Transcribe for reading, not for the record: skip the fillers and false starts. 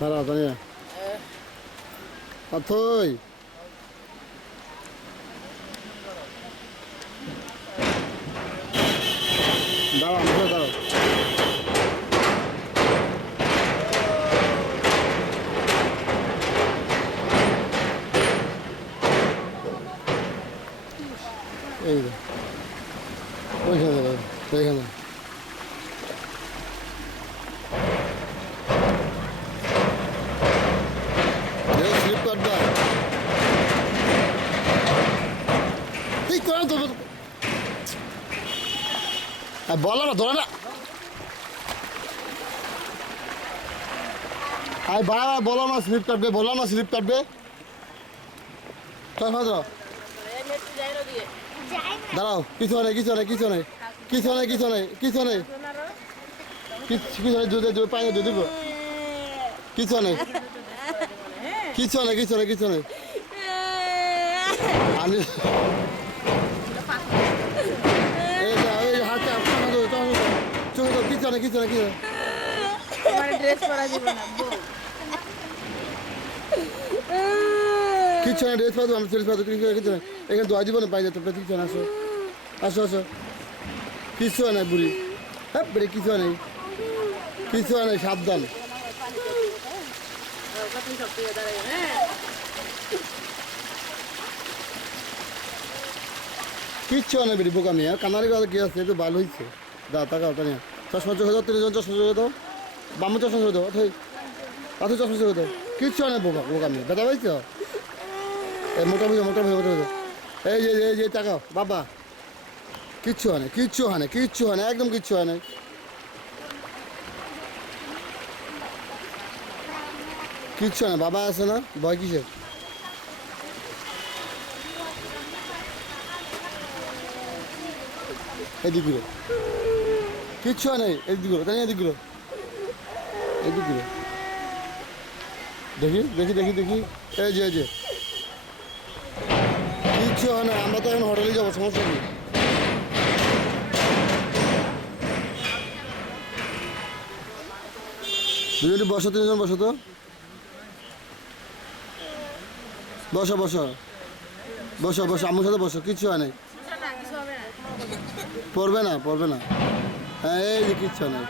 দাঁড়াও তানিয়া অথই দাঁড়াও আমাকে দাঁড়াও এই যে ওইখানে ওইখানে স্লিপ কাটবা এই করা তো বলো না ধরে না আরে বাবা বলো না স্লিপ কাটবে বললাম না স্লিপ কাটবে দাঁড়াও কিছু নেই কিছু নেই কিছু নেই কিছু নেই কিছু নেই কিছু নেই কিছু নেই দুধে পায়ে দুধ দিব কিছু নেই কিছু নেই কিছু নেই কিছু নেই আমি এই হাতে চোখে তো কিছু নেই কিছু নেই কিছু নেই কিছু না ড্রেস পাবো আমি ড্রেস পাবো কিছু কিছু না এখানে দোয়া দিব না পাই যেতে কিছু না আসো আসো আসো কিছু নাই বুড়ি হ্যাঁ বুড়ি কিছু নেই কিছু নেই সাবধান কিচ্ছু নেই বুড়ি বোকা মেয়ে কানারি কথা কি আছে তো ভালো হয়েছে দা টাকা ওটা নিয়ে চশমা চোখে দাও 30 জন চশমা চোখে দাও বামু চশমা চোখে দাও অথই অথই চশমা চোখে দাও কিচ্ছু নেই বোকা বোকা মেয়ে ব্যথা পাইছ এই মোটা বুঝো মোটা বুঝো মোটা বুঝো এই যে টাকা বাবা কিচ্ছু হয় না কিচ্ছু হয় না কিচ্ছু হয় না একদম কিচ্ছু হয় না কিচ্ছু হয় না বাবা আছে না ভয় কিসের এদিকগুলো কিচ্ছু হয় নাই এদিকগুলো তাই এদিকগুলো এদিকগুলো দেখি দেখি দেখি দেখি এই যে কিচ্ছু হয় না আমরা তো এখন হোটেলে যাবো সমস্যা কি দুজনে বসো 3 জন বসো তো বসো বসো বসো বসো আমার সাথে বসো কিচ্ছু হয় নাই পড়বে না পড়বে না হ্যাঁ এই যে কিচ্ছু নাই